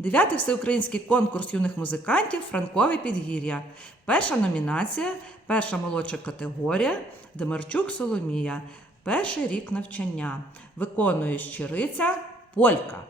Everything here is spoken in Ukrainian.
Дев'ятий всеукраїнський конкурс юних музикантів Франкове підгір'я. Перша номінація, перша молодша категорія Демарчук Соломія. Перший рік навчання. Виконує щириця Полька.